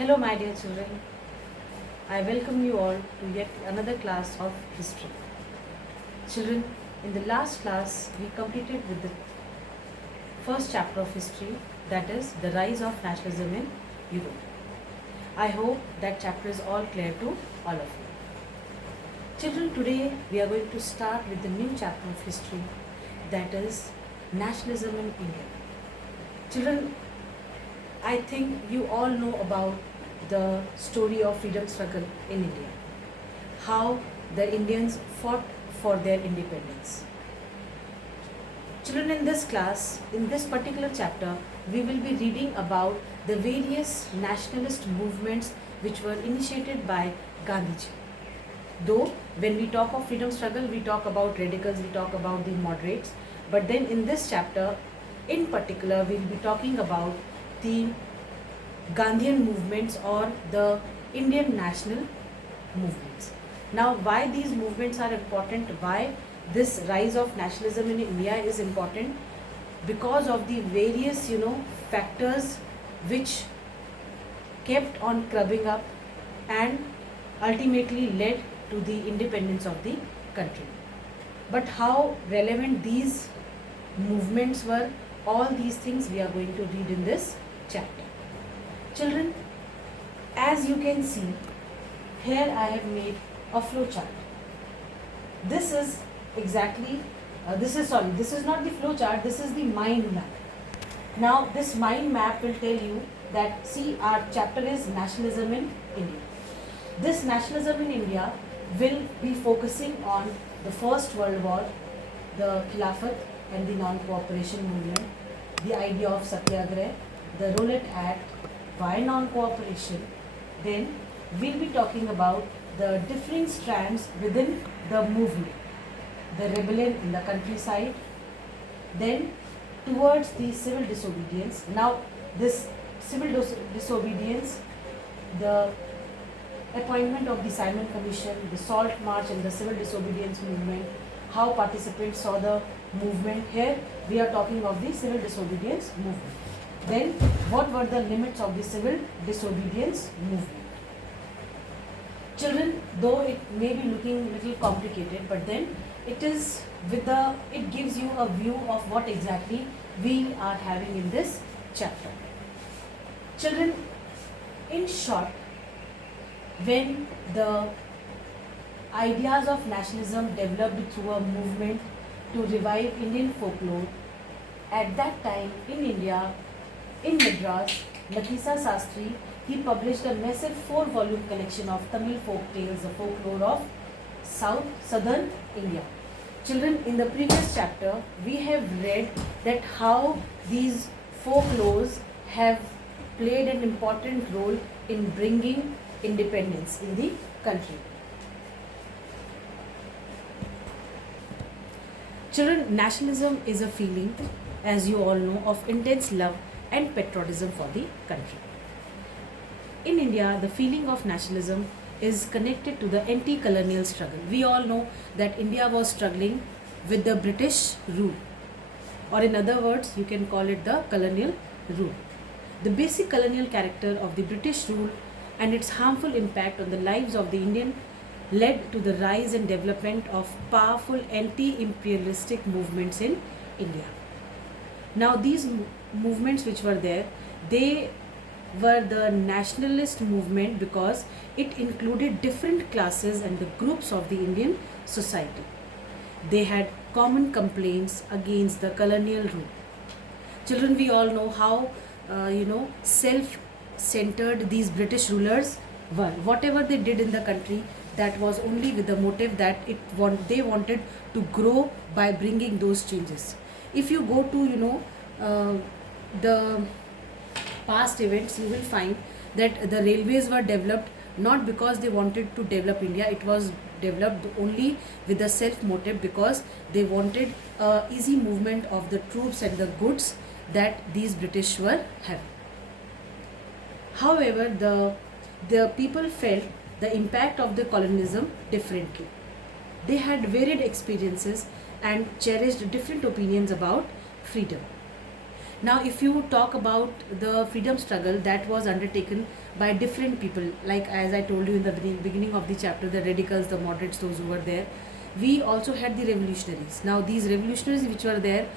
Hello, my dear children. I welcome you all to yet another class of history. Children, in the last class, we completed with the first chapter of history, that is, the rise of nationalism in Europe. I hope that chapter is all clear to all of you. Children, today we are going to start with the new chapter of history, that is, nationalism in India. Children, I think you all know about the story of freedom struggle in India, how the Indians fought for their independence. Children, in this class, in this particular chapter, we will be reading about the various nationalist movements which were initiated by Gandhiji. Though when we talk of freedom struggle, we talk about radicals, we talk about the moderates, but then in this chapter, in particular, we will be talking about the Gandhian movements or the Indian national movements. Now, why these movements are important, why this rise of nationalism in India is important? Because of the various, factors which kept on clubbing up and ultimately led to the independence of the country. But how relevant these movements were, all these things we are going to read in this chapter. Children, as you can see, here I have made a flow chart. This is exactly, this is not the flow chart, this is the mind map. Now, this mind map will tell you that, see, our chapter is nationalism in India. This nationalism in India will be focusing on the First World War, the Khilafat and the non-cooperation movement, the idea of Satyagrah, the Rowlatt Act, why non-cooperation. Then we'll be talking about the differing strands within the movement, the rebellion in the countryside, then towards the civil disobedience. Now, this civil disobedience, the appointment of the Simon Commission, the Salt March and the civil disobedience movement, how participants saw the movement. Here we are talking of the civil disobedience movement. Then what were the limits of the civil disobedience movement? Children, though it may be looking a little complicated, but then it gives you a view of what exactly we are having in this chapter. Children, in short, when the ideas of nationalism developed through a movement to revive Indian folklore, at that time in India, in Madras, Lathisa Sastry, he published a massive 4-volume collection of Tamil folk tales, the folklore of southern India. Children, in the previous chapter, we have read that how these folklores have played an important role in bringing independence in the country. Children, nationalism is a feeling, as you all know, of intense love and patriotism for the country. In India, the feeling of nationalism is connected to the anti-colonial struggle. We all know that India was struggling with the British rule, or in other words, you can call it the colonial rule. The basic colonial character of the British rule and its harmful impact on the lives of the Indian led to the rise and development of powerful anti-imperialistic movements in India. Now, these movements which were there, they were the nationalist movement because it included different classes and the groups of the Indian society. They had common complaints against the colonial rule. Children, we all know how self-centered these British rulers were. Whatever they did in the country, that was only with the motive that they wanted to grow by bringing those changes. If you go to the past events, you will find that the railways were developed not because they wanted to develop India. It was developed only with the self motive because they wanted easy movement of the troops and the goods that these British were having. However, the people felt the impact of the colonialism differently. They had varied experiences and cherished different opinions about freedom. Now, if you talk about the freedom struggle that was undertaken by different people, like as I told you in the beginning of the chapter, the radicals, the moderates, those who were there, we also had the revolutionaries. Now, these revolutionaries which were there,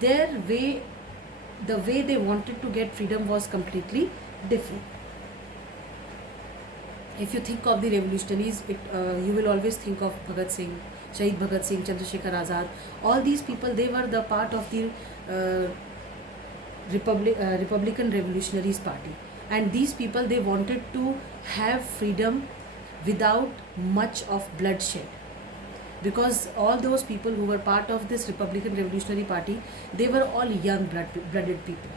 their way, the way they wanted to get freedom was completely different. If you think of the revolutionaries, you will always think of Bhagat Singh, Shahid Bhagat Singh, Chandrasekhar Azad. All these people, they were the part of the Republican Revolutionaries Party, and these people, they wanted to have freedom without much of bloodshed, because all those people who were part of this Republican Revolutionary Party, they were all young blooded people.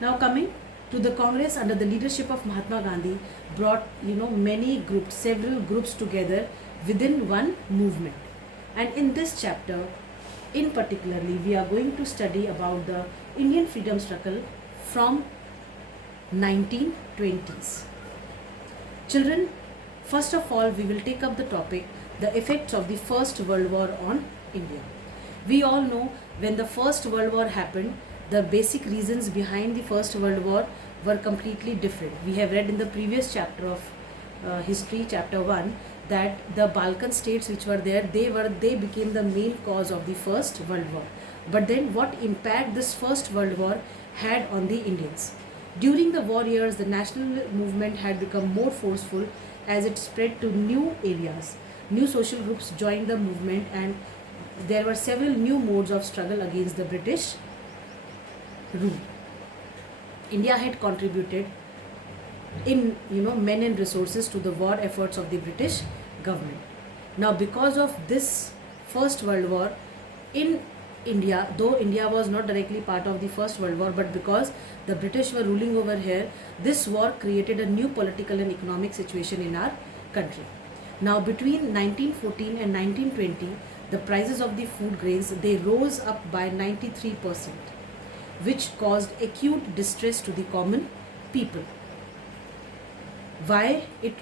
Now, coming to the Congress under the leadership of Mahatma Gandhi, brought many groups, several groups together within one movement. And in this chapter, in particularly, we are going to study about the Indian freedom struggle from 1920s. Children, first of all, we will take up the topic, the effects of the First World War on India. We all know when the First World War happened, the basic reasons behind the First World War were completely different. We have read in the previous chapter of history, chapter 1, that the Balkan states which were there, they became the main cause of the First World War. But then what impact this First World War had on the Indians? During the war years, the national movement had become more forceful as it spread to new areas. New social groups joined the movement, and there were several new modes of struggle against the British rule. India had contributed in men and resources to the war efforts of the British government. Now, because of this First World War in India, though India was not directly part of the First World War, but because the British were ruling over here, this war created a new political and economic situation in our country. Now, between 1914 and 1920, the prices of the food grains, they rose up by 93%, which caused acute distress to the common people. Why it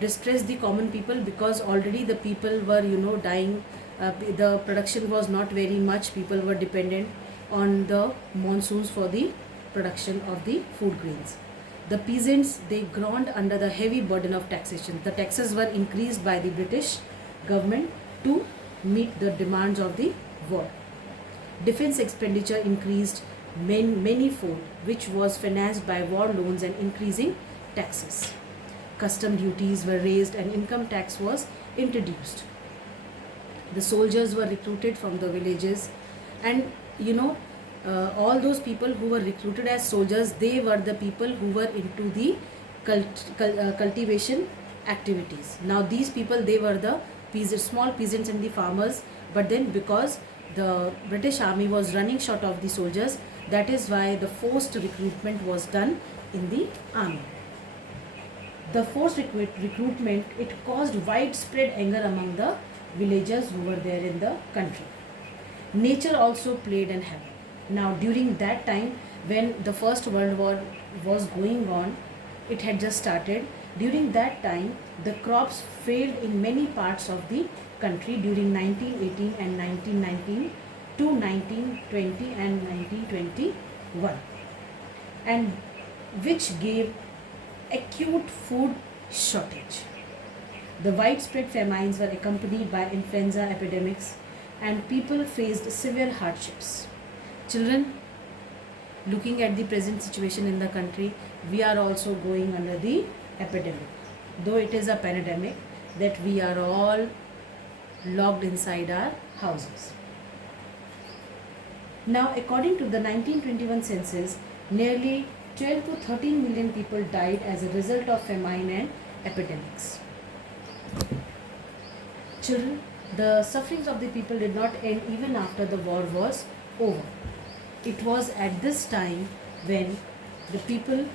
distressed the common people? Because already the people were dying. The production was not very much. People were dependent on the monsoons for the production of the food grains. The peasants, they groaned under the heavy burden of taxation. The taxes were increased by the British government to meet the demands of the war. Defense expenditure increased many-fold, which was financed by war loans and increasing taxes. Custom duties were raised and income tax was introduced. The soldiers were recruited from the villages, and all those people who were recruited as soldiers, they were the people who were into the cultivation activities. Now, these people, they were the small peasants and the farmers, but then because the British army was running short of the soldiers, that is why the forced recruitment was done in the army. The forced recruitment, it caused widespread anger among the villagers who were there in the country. Nature also played an havoc. Now, during that time when the First World War was going on, it had just started. During that time, the crops failed in many parts of the country during 1918 and 1919 to 1920 and 1921, and which gave acute food shortage. The widespread famines were accompanied by influenza epidemics, and people faced severe hardships. Children, looking at the present situation in the country, we are also going under the epidemic. Though it is a pandemic, that we are all locked inside our houses. Now, according to the 1921 census, nearly 12 to 13 million people died as a result of famine and epidemics. Children, the sufferings of the people did not end even after the war was over. It was at this time when the people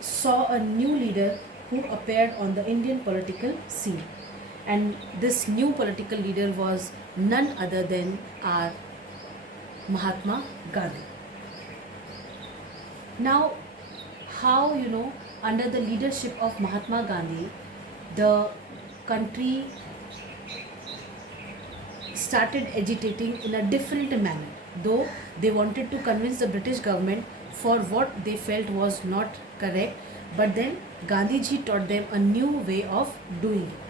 saw a new leader who appeared on the Indian political scene. And this new political leader was none other than our Mahatma Gandhi. Now, how, under the leadership of Mahatma Gandhi, the country started agitating in a different manner, though they wanted to convince the British government for what they felt was not correct, but then Gandhiji taught them a new way of doing it.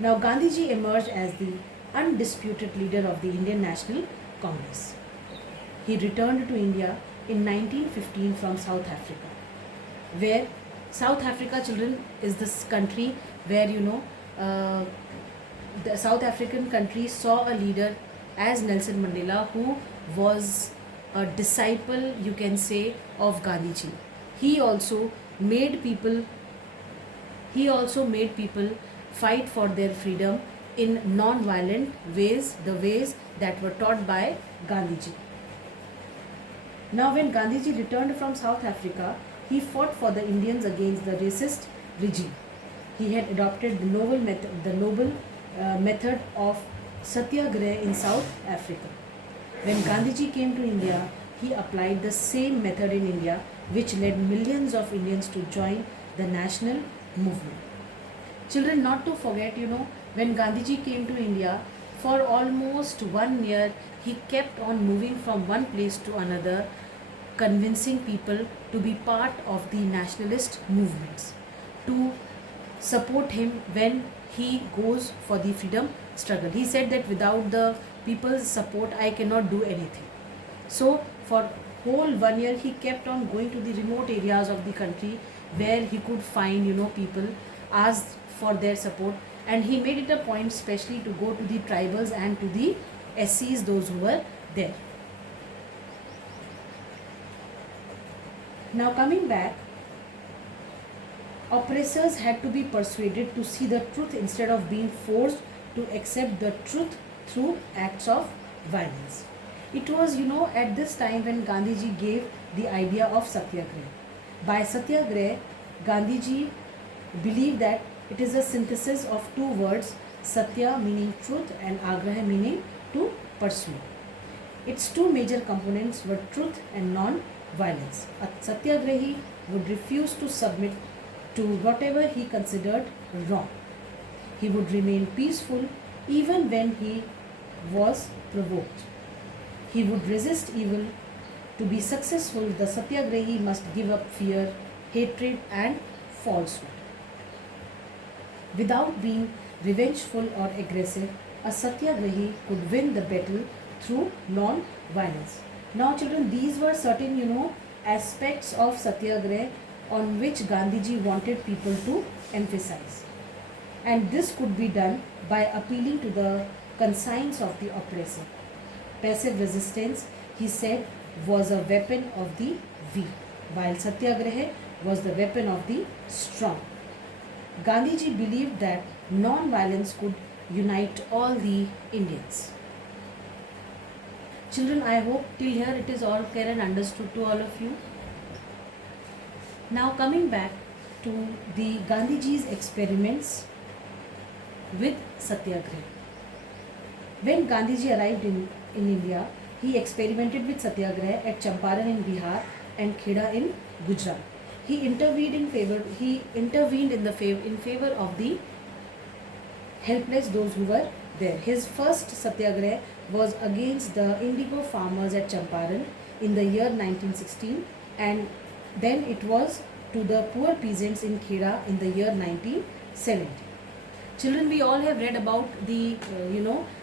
Now, Gandhiji emerged as the undisputed leader of the Indian National Congress. He returned to India in 1915 from South Africa, where South Africa, children, is this country where the South African country saw a leader as Nelson Mandela, who was a disciple, you can say, of Gandhiji. He also made people fight for their freedom in non-violent ways, the ways that were taught by Gandhiji. Now, when Gandhiji returned from South Africa, he fought for the Indians against the racist regime. He had adopted the noble method of Satyagraha in South Africa. When Gandhiji came to India, he applied the same method in India, which led millions of Indians to join the national movement. Children, not to forget, when Gandhiji came to India, for almost 1 year, he kept on moving from one place to another, convincing people to be part of the nationalist movements, to support him when he goes for the freedom struggle. He said that without the people's support, I cannot do anything. So, for whole 1 year, he kept on going to the remote areas of the country where he could find, people, asked for their support, and he made it a point especially to go to the tribals and to the SCs, those who were there. Now, coming back, oppressors had to be persuaded to see the truth instead of being forced to accept the truth through acts of violence. It was, at this time when Gandhiji gave the idea of Satyagraha. By Satyagraha, Gandhiji believed that it is a synthesis of two words, Satya meaning truth and Agraha meaning to pursue. Its two major components were truth and non-violence. A Satyagrahi would refuse to submit to whatever he considered wrong. He would remain peaceful even when he was provoked. He would resist evil. To be successful, the Satyagrahi must give up fear, hatred and falsehood. Without being revengeful or aggressive, a Satyagrahi could win the battle through non-violence. Now, children, these were certain, aspects of Satyagraha on which Gandhiji wanted people to emphasize. And this could be done by appealing to the conscience of the oppressor. Passive resistance, he said, was a weapon of the weak, while Satyagraha was the weapon of the strong. Gandhiji believed that non-violence could unite all the Indians. Children, I hope till here it is all clear and understood to all of you. Now, coming back to the Gandhiji's experiments with Satyagraha. When Gandhiji arrived in India, he experimented with Satyagraha at Champaran in Bihar and Kheda in Gujarat. He intervened in favor of the helpless, those who were there. His first Satyagraha was against the indigo farmers at Champaran in the year 1916, and then it was to the poor peasants in Kheda in the year 1970. Children, we all have read about the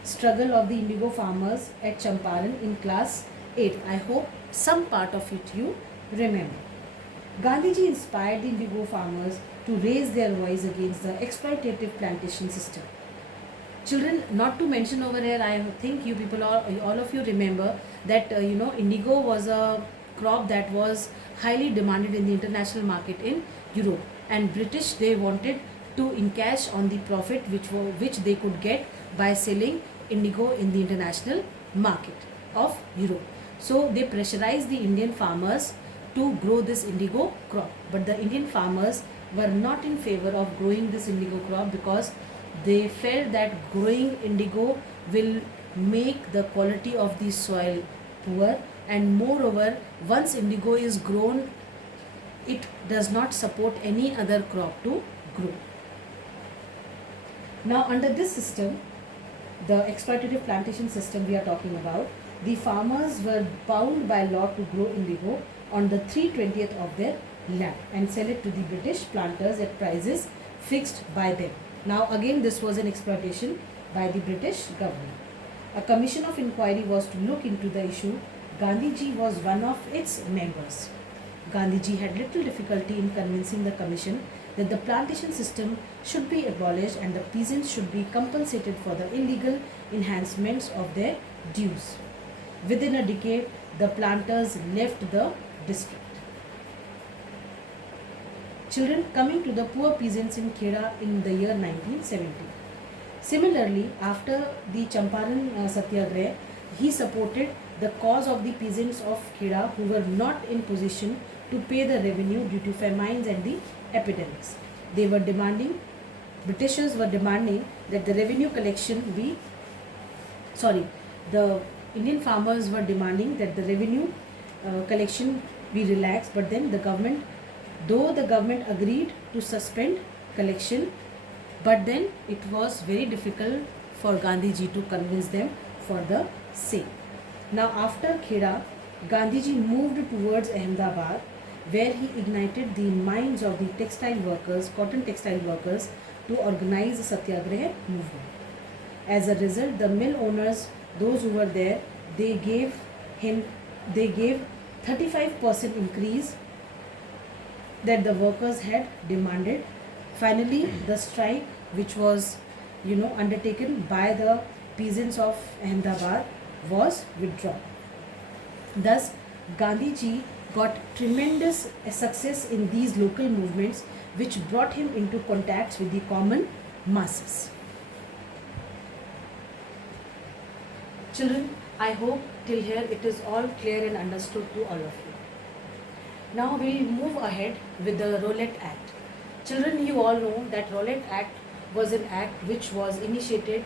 struggle of the indigo farmers at Champaran in class 8. I hope some part of it you remember. Gandhiji inspired the indigo farmers to raise their voice against the exploitative plantation system. Children, not to mention over here, I think you people, all of you remember that indigo was a crop that was highly demanded in the international market in Europe, and British, they wanted to encash on the profit which they could get by selling indigo in the international market of Europe. So they pressurized the Indian farmers to grow this indigo crop, but the Indian farmers were not in favor of growing this indigo crop because they felt that growing indigo will make the quality of the soil poor, and moreover, once indigo is grown, it does not support any other crop to grow. Now, under this system, the exploitative plantation system we are talking about, the farmers were bound by law to grow indigo on the 3/20th of their land and sell it to the British planters at prices fixed by them. Now again, this was an exploitation by the British government. A commission of inquiry was to look into the issue. Gandhiji was one of its members. Gandhiji had little difficulty in convincing the commission that the plantation system should be abolished and the peasants should be compensated for the illegal enhancements of their dues. Within a decade, the planters left the district. Children, coming to the poor peasants in Kheda in the year 1970. Similarly, after the Champaran Satyagraha, he supported the cause of the peasants of Kheda who were not in position to pay the revenue due to famines and the epidemics. They were demanding, Britishers were demanding that the revenue collection be, the Indian farmers were demanding that the revenue collection be relaxed, but then the government, though the government agreed to suspend collection, but then it was very difficult for Gandhiji to convince them for the same. Now after Kheda, Gandhiji moved towards Ahmedabad, where he ignited the minds of the textile workers, cotton textile workers, to organize the Satyagraha movement. As a result, the mill owners, those who were there, they gave 35% increase that the workers had demanded. Finally, the strike, which was undertaken by the peasants of Ahmedabad, was withdrawn. Thus, Gandhiji got tremendous success in these local movements, which brought him into contacts with the common masses. Children, I hope till here it is all clear and understood to all of you. Now we will move ahead with the Rowlatt Act. Children, you all know that Rowlatt Act was an act which was initiated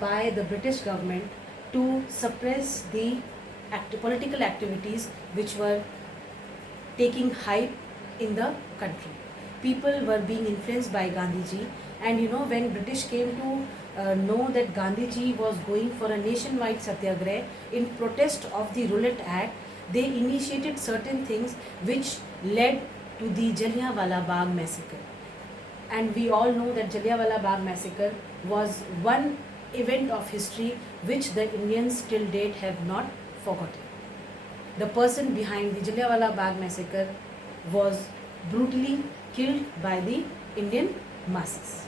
by the British government to suppress the political activities which were taking hype in the country. People were being influenced by Gandhiji, and when British came to know that Gandhiji was going for a nationwide satyagraha in protest of the Rowlatt Act, they initiated certain things which led to the Jallianwala Bagh massacre. And we all know that Jallianwala Bagh massacre was one event of history which the Indians till date have not forgotten. The person behind the Jallianwala Bagh massacre was brutally killed by the Indian masses.